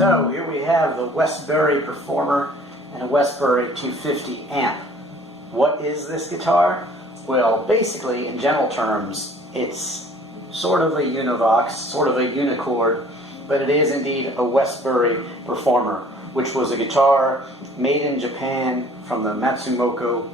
So here we have the Westbury Performer and a Westbury 250 amp. What is this guitar? Well, basically, in general terms, it's sort of a univox, sort of a unichord, but it is indeed a Westbury Performer, which was a guitar made in Japan from the Matsumoku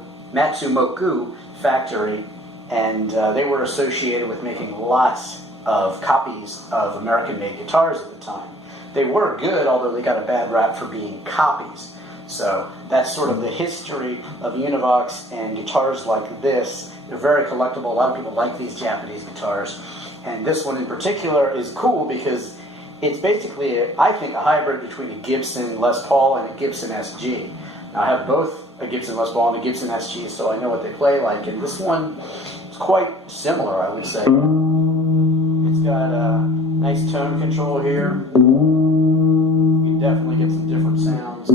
factory, and they were associated with making lots of copies of American-made guitars at the time. They were good, although they got a bad rap for being copies. So that's sort of the history of univox and guitars like this. They're very collectible. A lot of people like these Japanese guitars. And this one in particular is cool because it's basically, I think, a hybrid between a Gibson Les Paul and a Gibson SG. Now, I have both a Gibson Les Paul and a Gibson SG, so I know what they play like. And this one is quite similar, I would say. It's got a nice tone control here. You can definitely get some different sounds.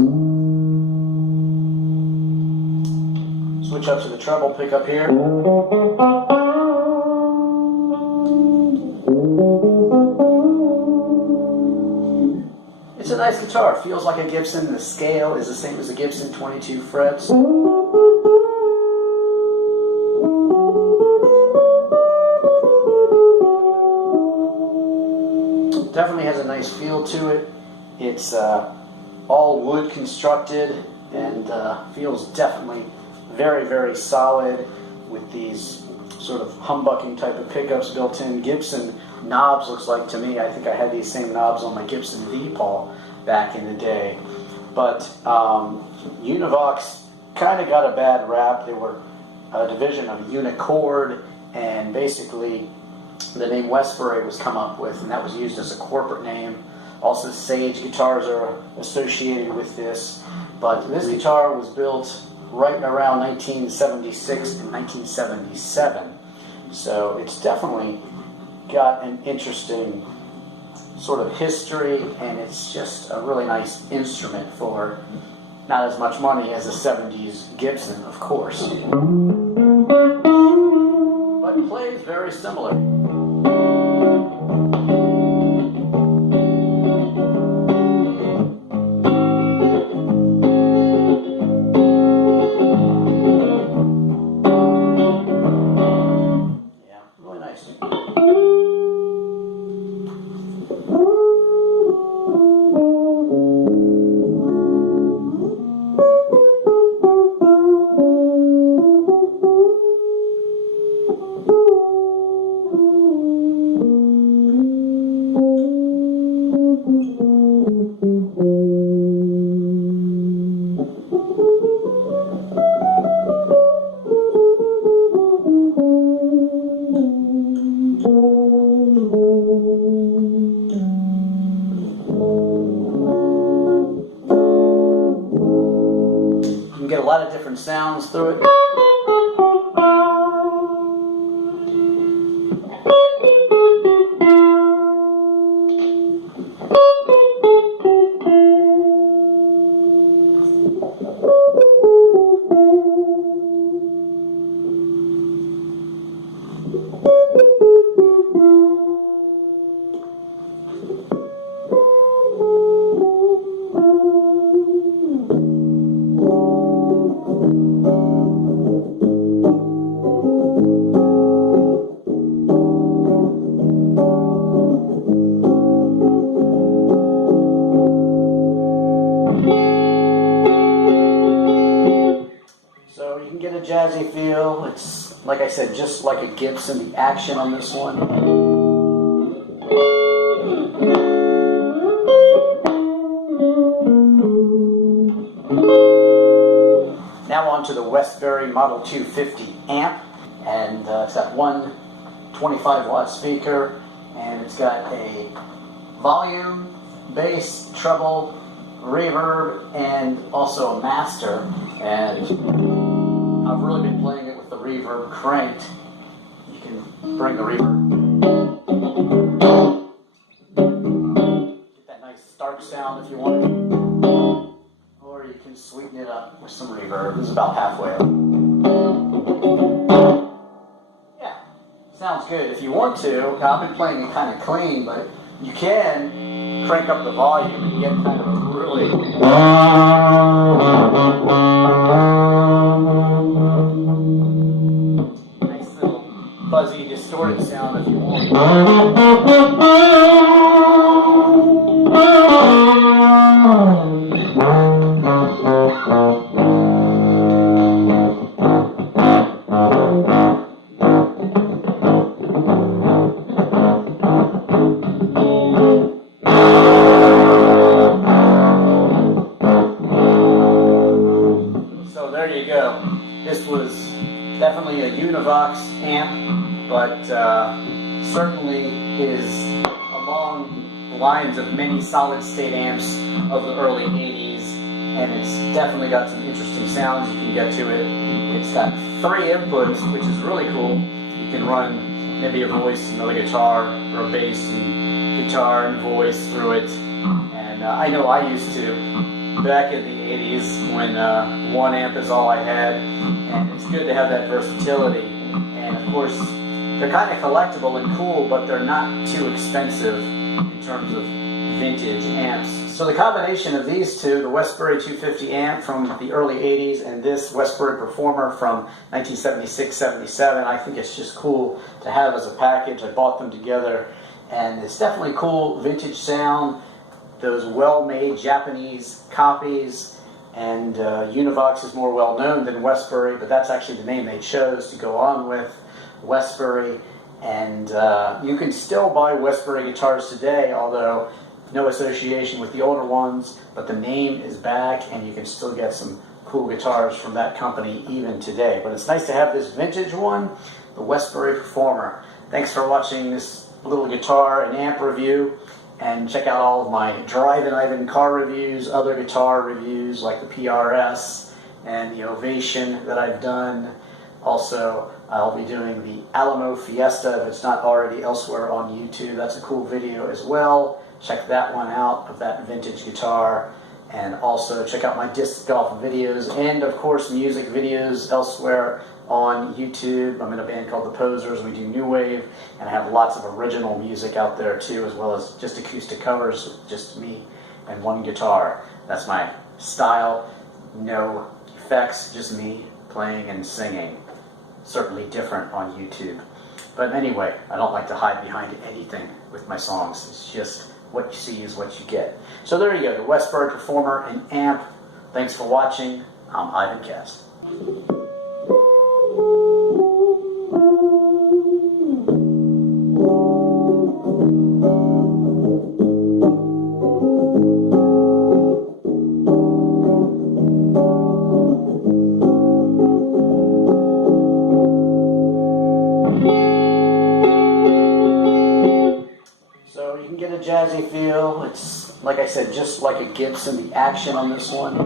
Switch up to the treble pickup here. It's a nice guitar. Feels like a Gibson. The scale is the same as a Gibson, 22 frets. Definitely has a nice feel to it. It's all wood constructed and feels definitely very, very solid with these sort of humbucking type of pickups built in. Gibson knobs, looks like to me. I think I had these same knobs on my Gibson V Paul back in the day. But Univox kind of got a bad rap. They were a division of Unichord, and basically the name Westbury was come up with, and that was used as a corporate name. Also, Sage guitars are associated with this. But this guitar was built right around 1976 and 1977. So it's definitely got an interesting sort of history, and it's just a really nice instrument for not as much money as a 70s Gibson, of course. But it plays very similar. Get a lot of different sounds through it. Get a jazzy feel. It's, like I said, just like a Gibson. The action on this one. Now on to the Westbury Model 250 amp, and it's got one 25-watt speaker, and it's got a volume, bass, treble, reverb, and also a master. And I've really been playing it with the reverb cranked. You can bring the reverb. Get that nice dark sound if you want, or you can sweeten it up with some reverb. This is about halfway up. Yeah, sounds good. If you want to, I've been playing it kind of clean, but you can crank up the volume and get kind of a really nice little fuzzy, distorted sound if you want. So there you go. This was definitely a Univox amp, but certainly is along the lines of many solid-state amps of the early 80s, and it's definitely got some interesting sounds you can get to it. It's got 3 inputs, which is really cool. You can run maybe a voice, another guitar, or a bass and guitar and voice through it. And I know I used to back in the 80s when 1 amp is all I had, and it's good to have that versatility. And of course, they're kind of collectible and cool, but they're not too expensive in terms of vintage amps. So the combination of these two, the Westbury 250 amp from the early 80s and this Westbury Performer from 1976-77, I think it's just cool to have as a package. I bought them together, and it's definitely cool vintage sound, those well-made Japanese copies, and Univox is more well-known than Westbury, but that's actually the name they chose to go on with Westbury. And you can still buy Westbury guitars today, although no association with the older ones, but the name is back, and you can still get some cool guitars from that company even today. But it's nice to have this vintage one, the Westbury Performer. Thanks for watching this little guitar and amp review, and check out all of my Drivin car reviews, other guitar reviews like the PRS and the Ovation that I've done. Also, I'll be doing the Alamo Fiesta if it's not already elsewhere on YouTube. That's a cool video as well. Check that one out of that vintage guitar. And also check out my disc golf videos and, of course, music videos elsewhere on YouTube. I'm in a band called The Posers, and we do new wave, and I have lots of original music out there too, as well as just acoustic covers with just me and 1 guitar. That's my style. No effects, just me playing and singing. Certainly different on YouTube. But anyway, I don't like to hide behind anything with my songs. It's just what you see is what you get. So there you go, the Westbury Performer and amp. Thanks for watching. I'm Ivan Katz. Get a jazzy feel. It's, like I said, just like a Gibson. The action on this one.